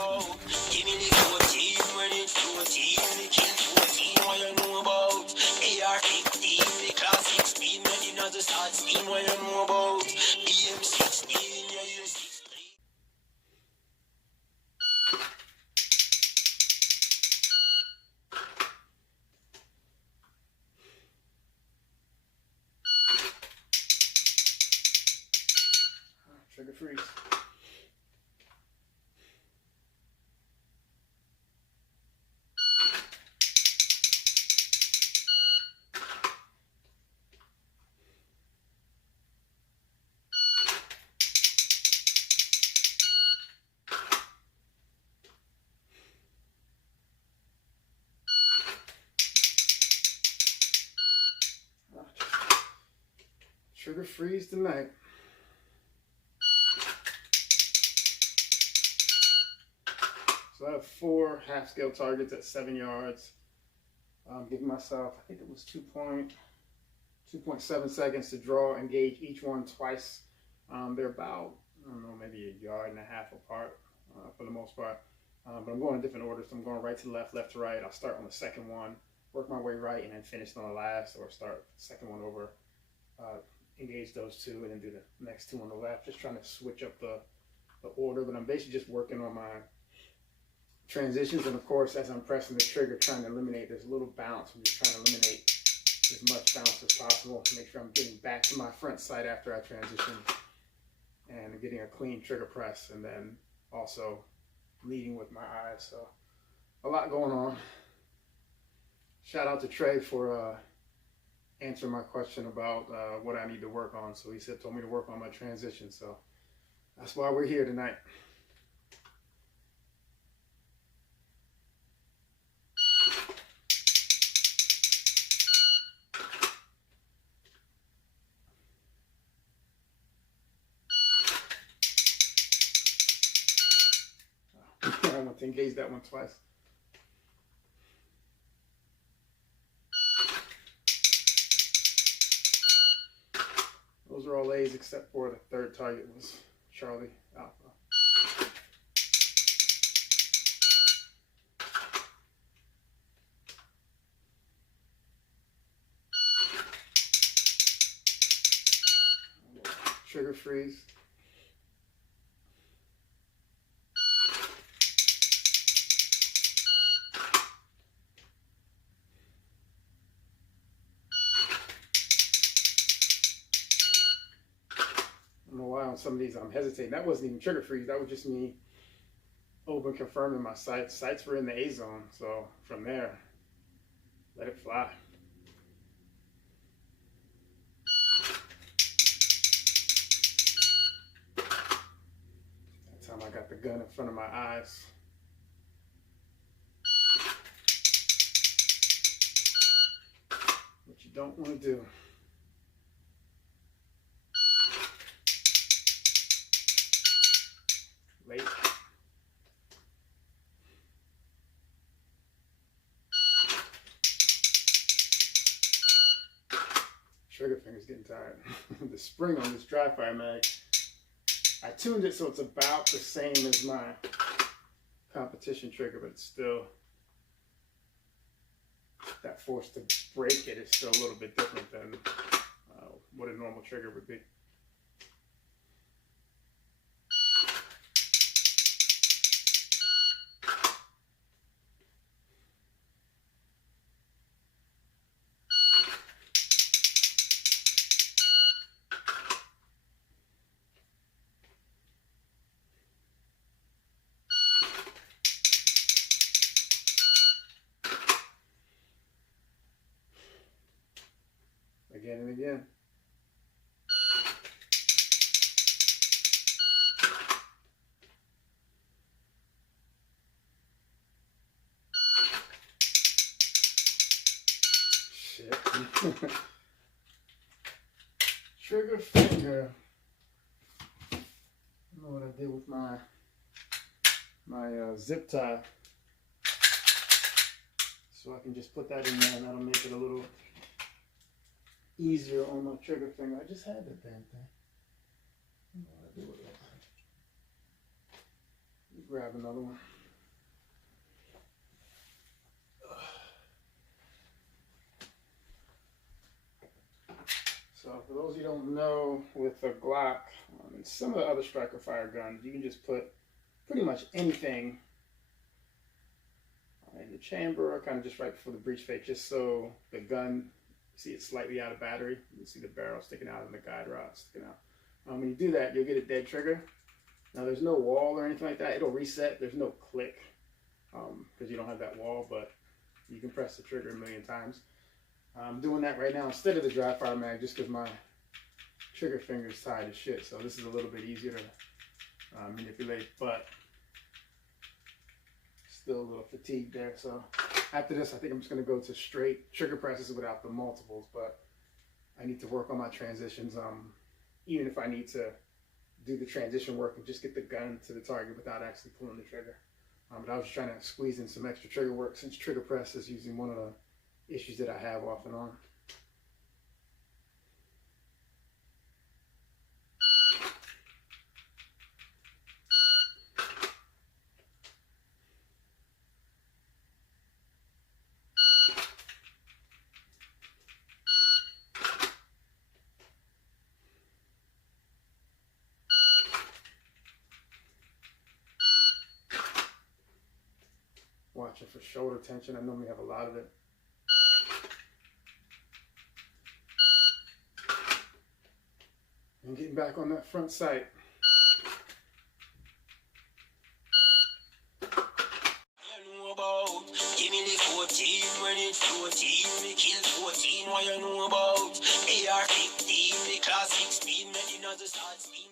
Give me the 14 when it's 14, the kill 14, what you know about? AR-15, the class 16, when you know the start steam, what you know about? BM-16, yeah, you 16. Trigger freeze. Trigger freeze tonight. So I have 4 half-scale targets at 7 yards. I'm giving myself, I think it was 2.7 seconds to draw, engage each one twice. They're about, I don't know, maybe 1.5 yards apart for the most part. But I'm going in different orders. I'm going right to left, left to right. I'll start on the second one, work my way right, and then finish on the last, or start the second one over, engage those 2, and then do the next 2 on the left. Just trying to switch up the order, but I'm basically just working on my transitions, and of course, as I'm pressing the trigger, trying to eliminate this little bounce. I'm just trying to eliminate as much bounce as possible to make sure I'm getting back to my front sight after I transition, and getting a clean trigger press, and then also leading with my eyes. So a lot going on. Shout out to Trey for answering my question about what I need to work on. So he told me to work on my transition. So that's why we're here tonight. I want to engage that one twice. Those are all A's except for the third target was Charlie Alpha. Trigger freeze. I don't know why on some of these I'm hesitating. That wasn't even trigger freeze. That was just me open confirming my sights. Sights were in the A zone. So from there, let it fly. That time I got the gun in front of my eyes. What you don't want to do. Late. Trigger finger's getting tired. The spring on this dry fire mag, I tuned it so it's about the same as my competition trigger, but it's still, that force to break it is still a little bit different than what a normal trigger would be. Again and again. Shit. Trigger finger. I don't know what I did with my zip tie. So I can just put that in there and that'll make it a little easier on my trigger finger. I just had the damn thing. I don't know what I do with it. grab another one. So for those of you who don't know, with a Glock and some of the other striker fire guns, you can just put pretty much anything in the chamber, kind of just right before the breech face, just so the gun, see it's slightly out of battery. You can see the barrel sticking out and the guide rod sticking out. When you do that, you'll get a dead trigger. Now there's no wall or anything like that. It'll reset. There's no click because you don't have that wall, but you can press the trigger a million times. I'm doing that right now instead of the dry fire mag just because my trigger finger is tied as shit. So this is a little bit easier to manipulate, but still a little fatigued there. So after this, I think I'm just going to go to straight trigger presses without the multiples, but I need to work on my transitions. Even if I need to do the transition work and just get the gun to the target without actually pulling the trigger. But I was trying to squeeze in some extra trigger work since trigger press is usually one of the issues that I have off and on. Watching for shoulder tension. I normally have a lot of it. And getting back on that front sight. Give me the 14, when it's 14, me kill 14, what you know about? AR-15, the class 16, men in the start speed.